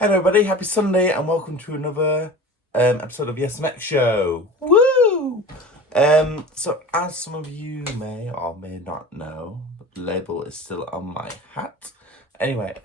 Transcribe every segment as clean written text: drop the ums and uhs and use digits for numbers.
Hello everybody, happy Sunday and welcome to another episode of Yes Mech Show. Woo! So as some of you may or may not know, the label is still on my hat. Anyway,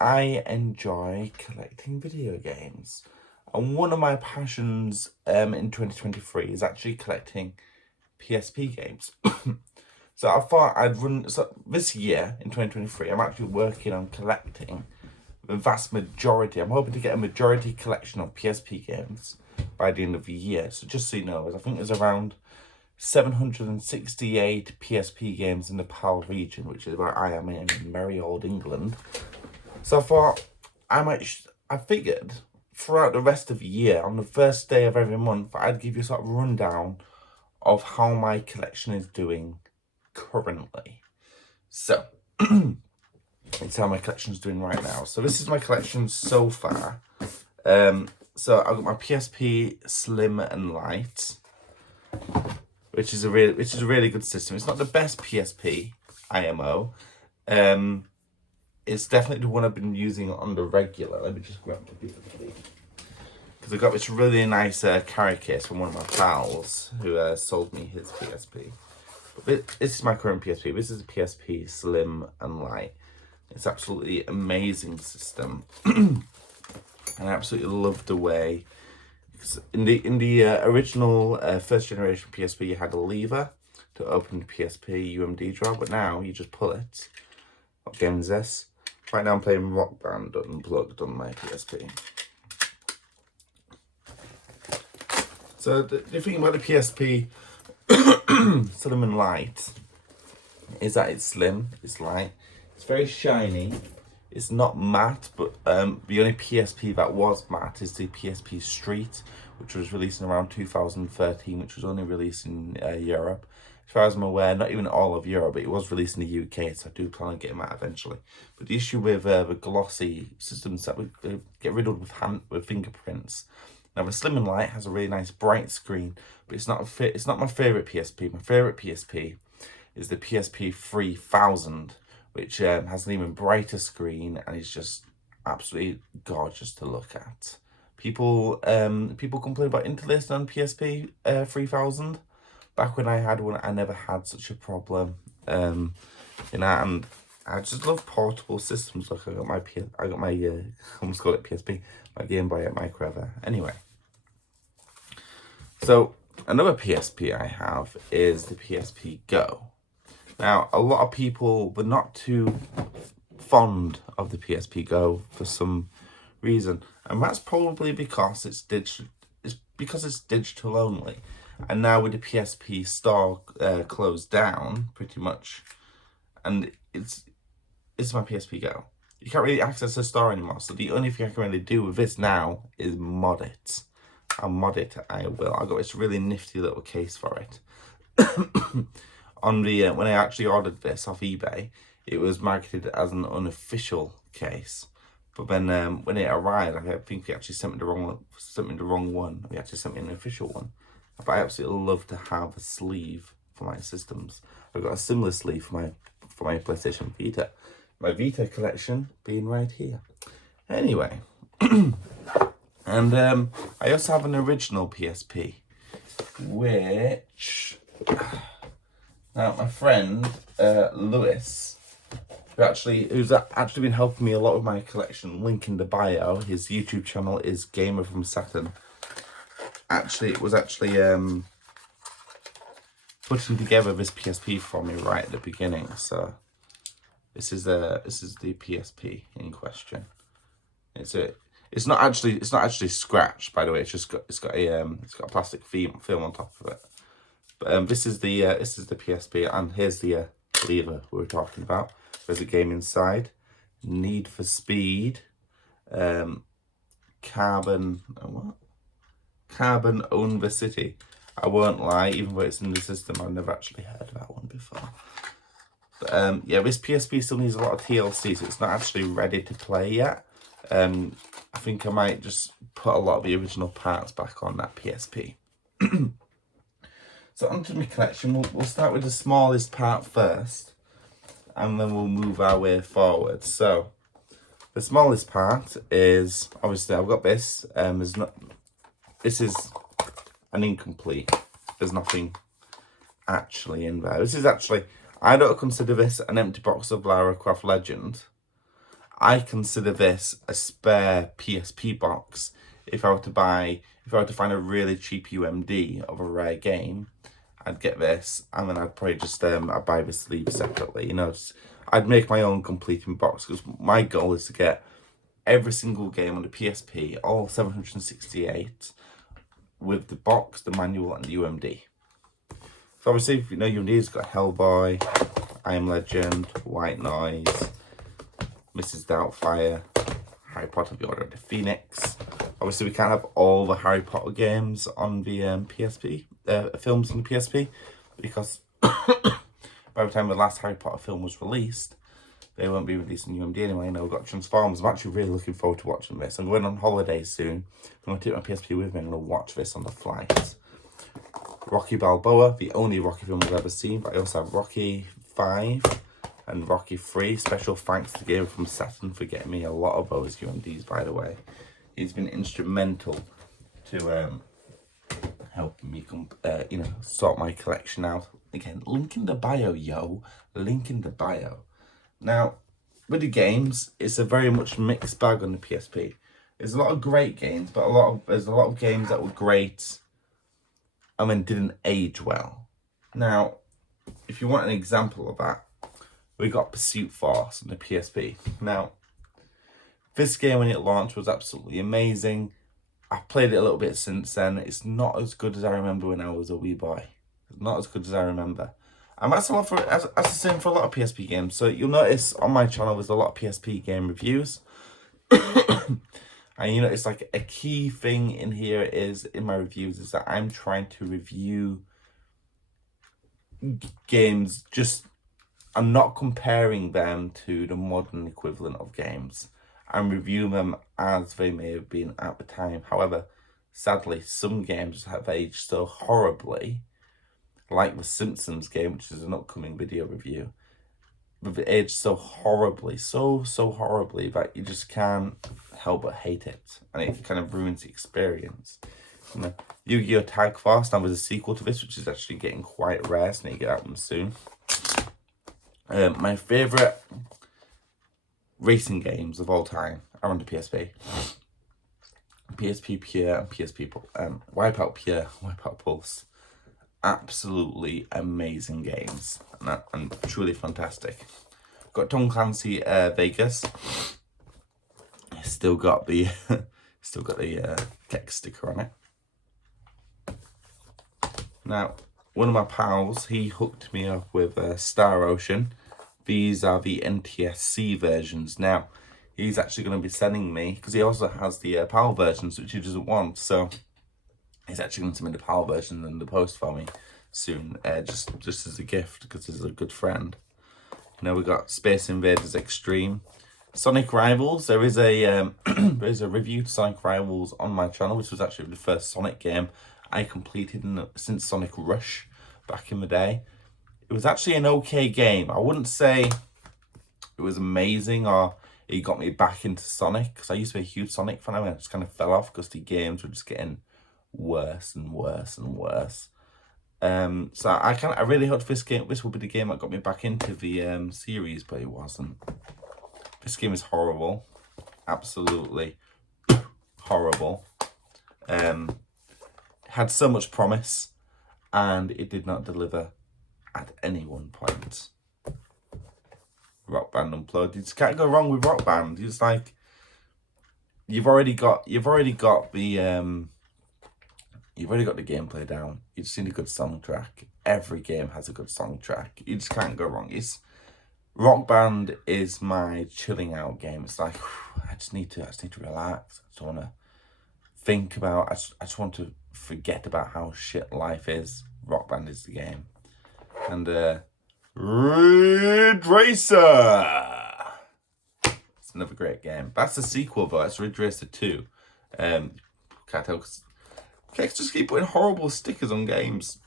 I enjoy collecting video games. And one of my passions in 2023 is actually collecting PSP games. So I thought I'd run, so this year in 2023, I'm actually working on collecting the vast majority. I'm hoping to get a majority collection of PSP games by the end of the year. So just so you know, I think there's around 768 PSP games in the PAL region, which is where I am in merry old England. So I thought I figured throughout the rest of the year, on the first day of every month, I'd give you a sort of rundown of how my collection is doing currently. So it's how my collection's doing right now. So this is my collection so far. So I've got my PSP Slim and Light, which is a really good system. It's not the best PSP IMO. It's definitely the one I've been using on the regular. Let me just grab my PSP, because I got this really nice carry case from one of my pals who sold me his PSP. But this is my current PSP. This is a PSP Slim and Light. It's absolutely amazing system, and I absolutely love the way. In the original first generation PSP, you had a lever to open the PSP UMD drawer, but now you just pull it. What game is this? Right now I'm playing Rock Band Unplugged on my PSP. So the thing about the PSP Slim and Light is that it's slim, it's light. It's very shiny. It's not matte, but the only PSP that was matte is the PSP Street, which was released in around 2013, which was only released in Europe. As far as I'm aware, not even all of Europe, but it was released in the UK, so I do plan on getting that eventually. But the issue with the glossy systems that we get rid of with fingerprints. Now the Slim and Light has a really nice bright screen, but it's not my favourite PSP. My favourite PSP is the PSP 3000. Which has an even brighter screen and is just absolutely gorgeous to look at. People complain about interlacing on PSP 3000. Back when I had one, I never had such a problem. And I just love portable systems. Look, I got my I almost call it PSP, my Game Boy Micro ever. Anyway, so another PSP I have is the PSP Go. Now, a lot of people were not too fond of the PSP Go for some reason, and that's probably because it's digital only. And now with the PSP store closed down, pretty much, and it's my PSP Go. You can't really access the store anymore, so the only thing I can really do with this now is mod it. I'll mod it, I will. I got this really nifty little case for it. On the when I actually ordered this off eBay, it was marketed as an unofficial case. But then when it arrived, I think they actually sent me the wrong one. They actually sent me an official one. But I absolutely love to have a sleeve for my systems. I've got a similar sleeve for my PlayStation Vita. My Vita collection being right here. Anyway, and I also have an original PSP, which. Now, my friend Lewis, who's actually been helping me a lot with my collection, link in the bio. His YouTube channel is Gamer from Saturn. It was putting together this PSP for me right at the beginning. So this is the PSP in question. It's not actually scratched, by the way. It's got a plastic film on top of it. But this is the PSP, and here's the lever we were talking about. There's a game inside, Need for Speed, Carbon Own the City. I won't lie, even though it's in the system, I've never actually heard of that one before. But yeah, this PSP still needs a lot of TLC, so it's not actually ready to play yet. I think I might just put a lot of the original parts back on that PSP. So onto my collection, we'll start with the smallest part first, and then we'll move our way forward. So The smallest part is, obviously, I've got this. This is an incomplete. There's nothing actually in there. This is actually, I don't consider this an empty box of Lara Croft Legend. I consider this a spare PSP box. If I were to find a really cheap UMD of a rare game, I'd get this, and then I'd probably just I'd buy the sleeve separately. You know, I'd make my own completing box, because my goal is to get every single game on the PSP, all 768, with the box, the manual, and the UMD. So obviously, you know, UMD's got Hellboy, I Am Legend, White Noise, Mrs. Doubtfire, Harry Potter: The Order of the Phoenix. Obviously, we can't have all the Harry Potter games on the PSP, films on the PSP, because by the time the last Harry Potter film was released, they won't be releasing UMD anyway. You know, we've got Transformers. I'm actually really looking forward to watching this. I'm going on holiday soon. I'm going to take my PSP with me. I'm going to watch this on the flight. Rocky Balboa, the only Rocky film I've ever seen, but I also have Rocky 5 and Rocky 3. Special thanks to Gabe from Saturn for getting me a lot of those UMDs, by the way. He's been instrumental to helping me, you know, sort my collection out. Again, link in the bio, yo. Link in the bio. Now, with the games, it's a very much mixed bag on the PSP. There's a lot of great games, but there's a lot of games that were great and then didn't age well. Now, if you want an example of that, we got Pursuit Force on the PSP. Now, this game when it launched was absolutely amazing. I've played it a little bit since then. It's not as good as I remember when I was a wee boy. It's not as good as I remember. And that's the same for a lot of PSP games. So you'll notice on my channel there's a lot of PSP game reviews. And you know, it's like a key thing in here is, in my reviews, is that I'm trying to review games, I'm not comparing them to the modern equivalent of games. I'm reviewing them as they may have been at the time. However, sadly, some games have aged so horribly, like the Simpsons game, which is an upcoming video review. But it aged so horribly, so horribly, that you just can't help but hate it. And it kind of ruins the experience. You know, Yu-Gi-Oh! Tag Force, now there's a sequel to this, which is actually getting quite rare, so I need to get that one soon. My favourite racing games of all time are on the PSP. PSP Pure and PSP Wipeout Pure, Wipeout Pulse. Absolutely amazing games and truly fantastic. Got Tom Clancy Vegas. Still got the text sticker on it. Now, one of my pals, he hooked me up with Star Ocean. These are the NTSC versions. Now, he's actually going to be sending me, because he also has the PAL versions, which he doesn't want, so he's actually going to send me the PAL version in the post for me soon, just as a gift, because he's a good friend. Now we got Space Invaders Extreme. Sonic Rivals, there is a there's a review to Sonic Rivals on my channel, which was actually the first Sonic game I completed since Sonic Rush back in the day. It was actually an okay game. I wouldn't say it was amazing or it got me back into Sonic, because I used to be a huge Sonic fan and I just kind of fell off because the games were just getting worse and worse and worse. So I really hoped this will be the game that got me back into the series, but it wasn't. This game is horrible, absolutely horrible. Had so much promise, and it did not deliver at any one point. Rock Band Unplugged. You just can't go wrong with Rock Band. It's like you've already got the gameplay down. You just need a good soundtrack. Every game has a good soundtrack. You just can't go wrong. Rock Band is my chilling out game. It's like I just need to relax. I just want to think about. I just want to forget about how shit life is. Rock Band is the game. And Ridge Racer. It's another great game. That's the sequel though. It's Ridge Racer 2. Can't tell because Kex just keep putting horrible stickers on games.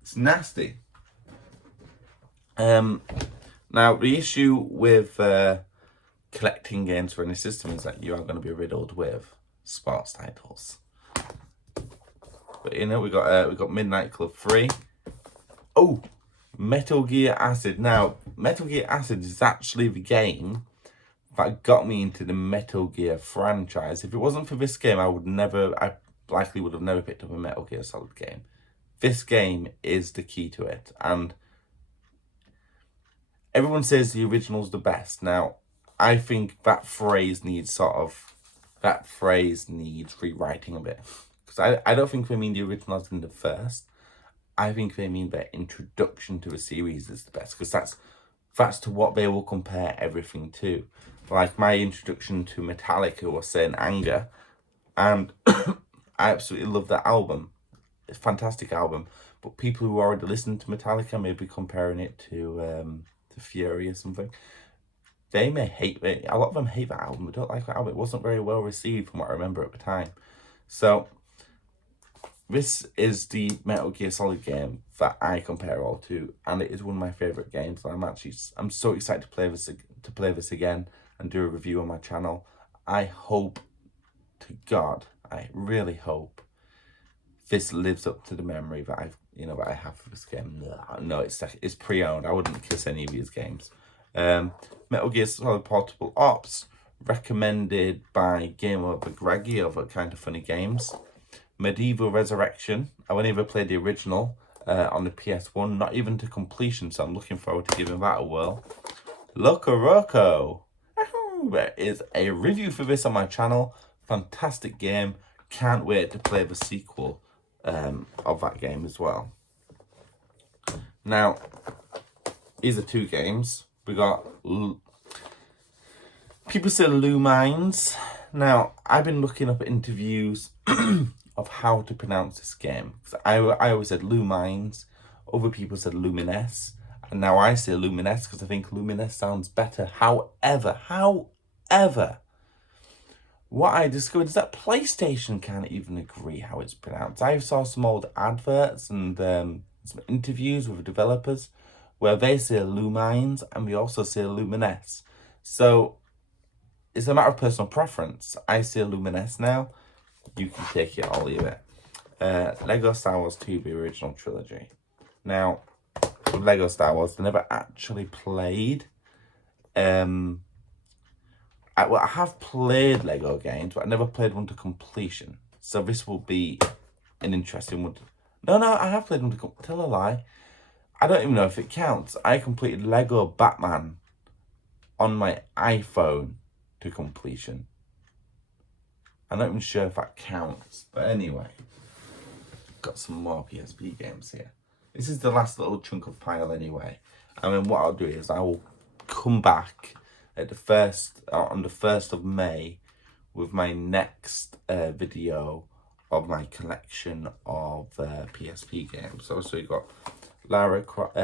It's nasty. Now the issue with collecting games for any system is that you are going to be riddled with sports titles. But you know, we got Midnight Club 3. Oh, Metal Gear Acid. Now, Metal Gear Acid is actually the game that got me into the Metal Gear franchise. If it wasn't for this game, I likely would have never picked up a Metal Gear Solid game. This game is the key to it, and everyone says the original's the best. Now, I think that phrase needs rewriting a bit. Because I don't think they mean the original as in the first. I think they mean their introduction to the series is the best. Because that's to what they will compare everything to. Like my introduction to Metallica was Saint Anger. And I absolutely love that album. It's a fantastic album. But people who already listen to Metallica may be comparing it to Fury or something. They may hate it. A lot of them hate that album. They don't like that album. It wasn't very well received from what I remember at the time. So this is the Metal Gear Solid game that I compare all to, and it is one of my favourite games. And I'm so excited to play this again and do a review on my channel. I hope to God, I really hope this lives up to the memory that I have for this game. No, it's pre-owned. I wouldn't kiss any of these games. Metal Gear Solid Portable Ops, recommended by Game Over Greggy over Kind of Funny Games. Medieval Resurrection, I only ever played the original on the PS1, not even to completion, so I'm looking forward to giving that a whirl. Loco Roco, there is a review for this on my channel. Fantastic game, can't wait to play the sequel of that game as well. Now, these are two games. We got people say Lumines. Now, I've been looking up interviews of how to pronounce this game. I always said Lumines. Other people said Luminesce. And now I say Luminesce because I think Luminesce sounds better. However, what I discovered is that PlayStation can't even agree how it's pronounced. I saw some old adverts and some interviews with developers where they say Lumines and we also say Luminesce. So it's a matter of personal preference. I say Luminesce now. You can take it all leave it. Lego Star Wars 2, the original trilogy. Now, with Lego Star Wars, I never actually played. I have played Lego games, but I never played one to completion. So this will be an interesting one. No, I have played one to completion. Tell a lie. I don't even know if it counts. I completed Lego Batman on my iPhone to completion. I'm not even sure if that counts. But anyway, got some more PSP games here. This is the last little chunk of pile anyway. I mean, what I'll do is I will come back at the 1st of May with my next video of my collection of PSP games. So you got Lara Croft,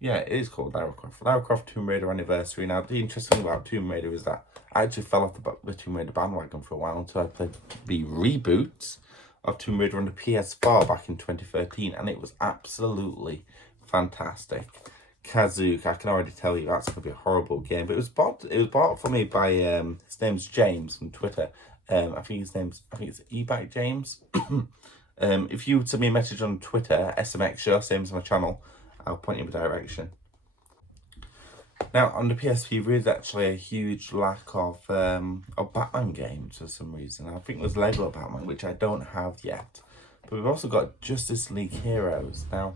yeah, it is called Lara Croft. Lara Croft Tomb Raider Anniversary. Now, the interesting thing about Tomb Raider is that I actually fell off the Tomb Raider bandwagon for a while until I played the reboots of Tomb Raider on the PS4 back in 2013, and it was absolutely fantastic. Kazook, I can already tell you that's going to be a horrible game, but it was bought for me by his name's James on Twitter. I think it's eBike James. If you send me a message on Twitter, SMX Show, same as my channel, I'll point you in the direction. Now, on the PSP, there is actually a huge lack of Batman games for some reason. I think there's Lego Batman, which I don't have yet. But we've also got Justice League Heroes. Now,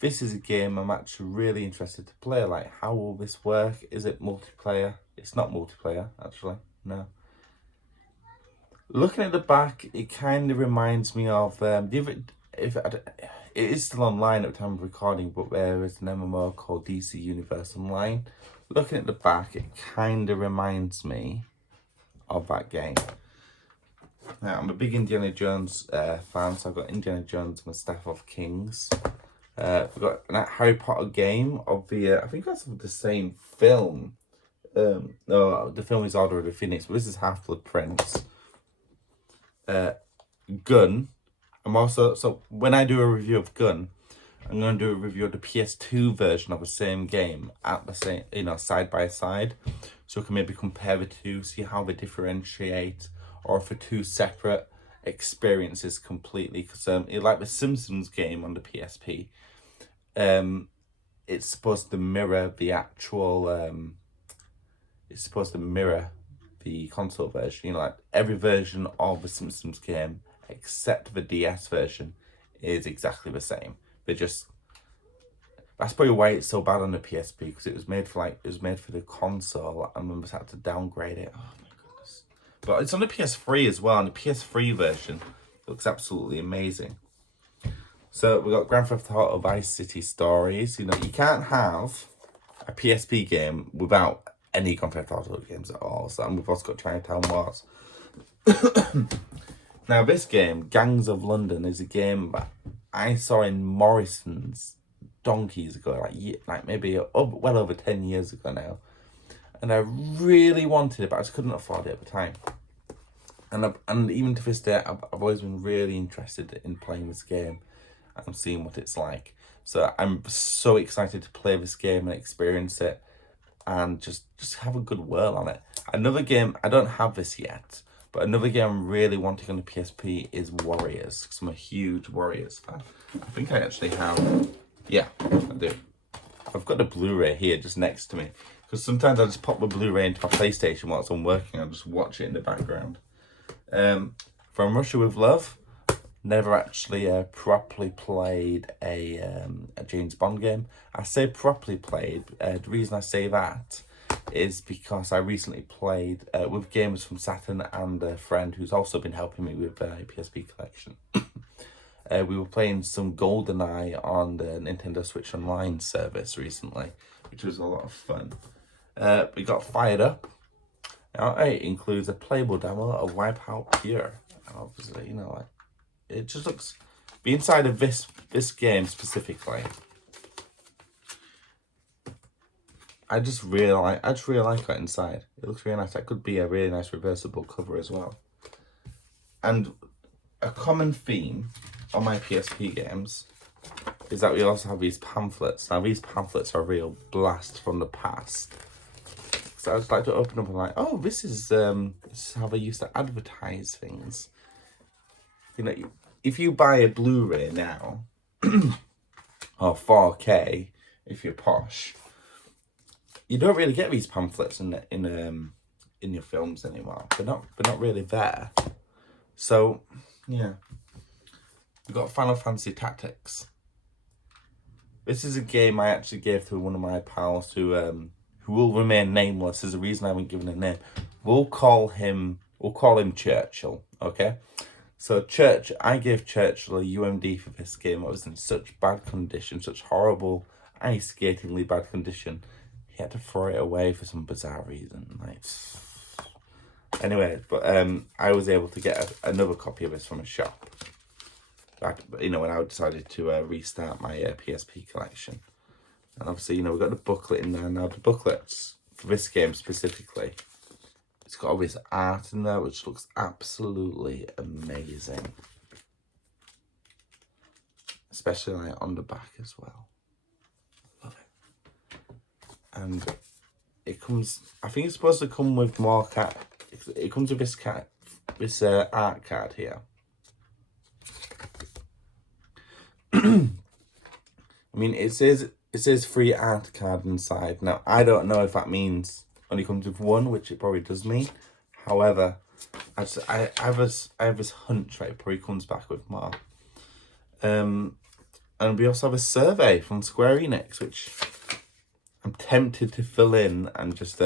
this is a game I'm actually really interested to play. Like, how will this work? Is it multiplayer? It's not multiplayer, actually. No. Looking at the back, it kind of reminds me of it is still online at the time of recording, but there is an MMO called DC Universe Online. Looking at the back, it kind of reminds me of that game. Now, I'm a big Indiana Jones fan, so I've got Indiana Jones and the Staff of Kings. We've got a Harry Potter game of the, I think that's the same film. No, the film is Order of the Phoenix, but this is Half-Blood Prince. Gun. So when I do a review of Gun, I'm going to do a review of the PS2 version of the same game at the same, side by side. so we can maybe compare the two, see how they differentiate, or if they're two separate experiences completely. Because like the Simpsons game on the PSP, it's supposed to mirror the actual. It's supposed to mirror the console version. You know, like every version of the Simpsons game except the DS version is exactly the same. They're just. That's probably why it's so bad on the PSP, because it was made for the console, and then we had to downgrade it. Oh my goodness! But it's on the PS3 as well, and the PS3 version looks absolutely amazing. So we got Grand Theft Auto Vice City Stories. You know, you can't have a PSP game without any Grand Theft Auto games at all. So, and we've also got Chinatown Wars. Now this game, Gangs of London, is a game that I saw in Morrison's donkeys ago, like maybe well over 10 years ago now, and I really wanted it, but I just couldn't afford it at the time. And even to this day, I've always been really interested in playing this game and seeing what it's like. So I'm so excited to play this game and experience it, and just have a good whirl on it. Another game, I don't have this yet, but another game I'm really wanting on the PSP is Warriors, because I'm a huge Warriors fan. I think I actually have. Yeah, I do. I've got a Blu-ray here just next to me, because sometimes I just pop the Blu-ray into my PlayStation whilst I'm working. I'll just watch it in the background. From Russia with Love, never actually properly played a James Bond game. I say properly played. The reason I say that is because I recently played with gamers from Saturn and a friend who's also been helping me with PSP Collection. We were playing some GoldenEye on the Nintendo Switch Online service recently, which was a lot of fun. We got Fired Up. Now, it includes a playable demo of Wipeout Pure. And obviously, you know, like, it just looks. The inside of this game specifically, I just really like that inside. It looks really nice. That could be a really nice reversible cover as well. And a common theme on my PSP games is that we also have these pamphlets. Now these pamphlets are a real blast from the past. So I just like to open up and like, oh, this is how they used to advertise things. You know, if you buy a Blu-ray now, or 4K, if you're posh, you don't really get these pamphlets in your films anymore. They're not really there. So yeah. We've got Final Fantasy Tactics. This is a game I actually gave to one of my pals who will remain nameless. There's a reason I haven't given a name. We'll call him Churchill, okay? So I gave Churchill a UMD for this game. It was in such bad condition, such horrible, ice-skatingly bad condition. He had to throw it away for some bizarre reason. Like, anyway, but I was able to get another copy of this from a shop. You know, when I decided to restart my PSP collection. And obviously, you know, we've got the booklet in there now. The booklets for this game specifically, it's got all this art in there, which looks absolutely amazing. Especially like on the back as well. Love it. And it comes, I think it's supposed to come with more card. It comes with this art card here. I mean, it says free art card inside. Now, I don't know if that means only comes with one, which it probably does mean. However, I have this hunch that it probably comes back with more. And we also have a survey from Square Enix, which I'm tempted to fill in and just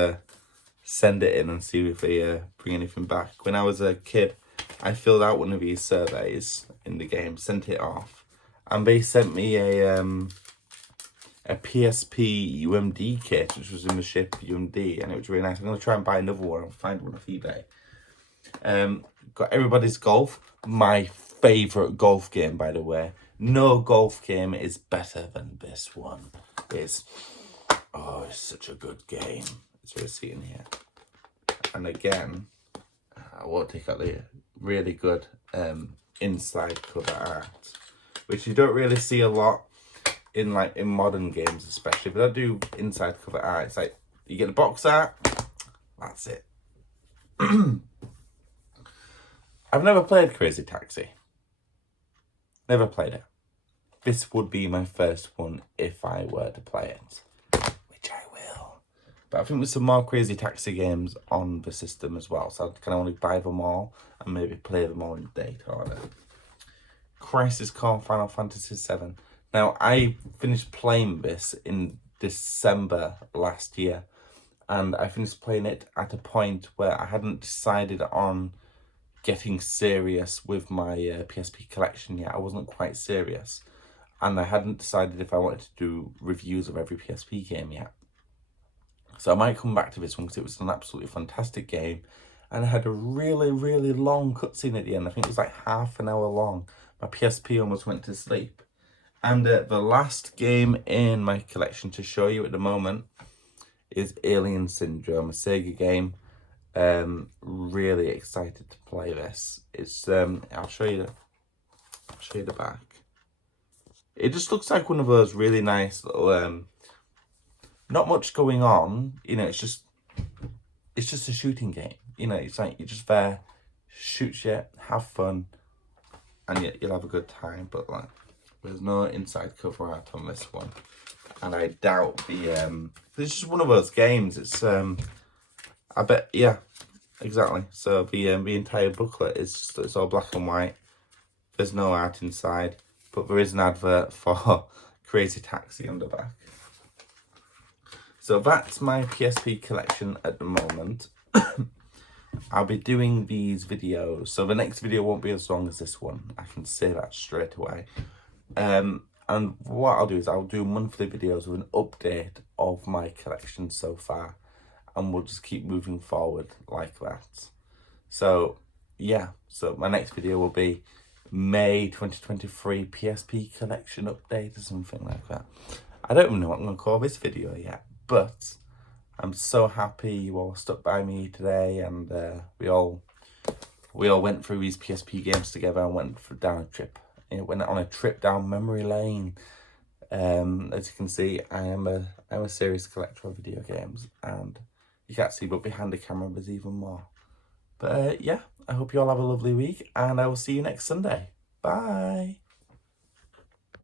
send it in and see if they bring anything back. When I was a kid, I filled out one of these surveys in the game, sent it off, and they sent me a PSP UMD kit, which was in the shape of UMD, and it was really nice. I'm going to try and buy another one and find one off eBay. Got Everybody's Golf, my favourite golf game, by the way. No golf game is better than this one. It's such a good game. It's really seen here. And again, I won't take out the really good inside cover art, which you don't really see a lot in modern games, especially. But I do inside cover art. It's like you get the box art, That's it. I've never played Crazy Taxi. Never played it. This would be my first one if I were to play it, which I will. But I think there's some more Crazy Taxi games on the system as well, so I kind of want to buy them all and maybe play them all in date order. Crisis Core Final Fantasy VII. Now, I finished playing this in December last year, and I finished playing it at a point where I hadn't decided on getting serious with my PSP collection yet. I wasn't quite serious, and I hadn't decided if I wanted to do reviews of every PSP game yet. So I might come back to this one because it was an absolutely fantastic game, and it had a really, really long cutscene at the end. I think it was like half an hour long. My PSP almost went to sleep. And the last game in my collection to show you at the moment is Alien Syndrome, a Sega game. Really excited to play this. It's I'll show you the back. It just looks like one of those really nice little not much going on, you know. It's just a shooting game, you know. It's like you're just there, shoot you, have fun, and you'll have a good time. But like, there's no inside cover art on this one, and I doubt it's just one of those games. It's I bet, yeah, exactly. So the entire booklet is just, it's all black and white. There's no art inside, but there is an advert for Crazy Taxi on the back. So that's my PSP collection at the moment. I'll be doing these videos, so the next video won't be as long as this one. I can say that straight away. And what I'll do is I'll do monthly videos with an update of my collection so far, and we'll just keep moving forward like that. So yeah, so my next video will be May 2023 PSP collection update or something like that. I don't even know what I'm going to call this video yet, but I'm so happy you all stuck by me today, and we all went through these PSP games together and went down a trip. Went on a trip down memory lane. As you can see, I'm a serious collector of video games, and you can't see, but behind the camera there's even more. But yeah, I hope you all have a lovely week, and I will see you next Sunday. Bye.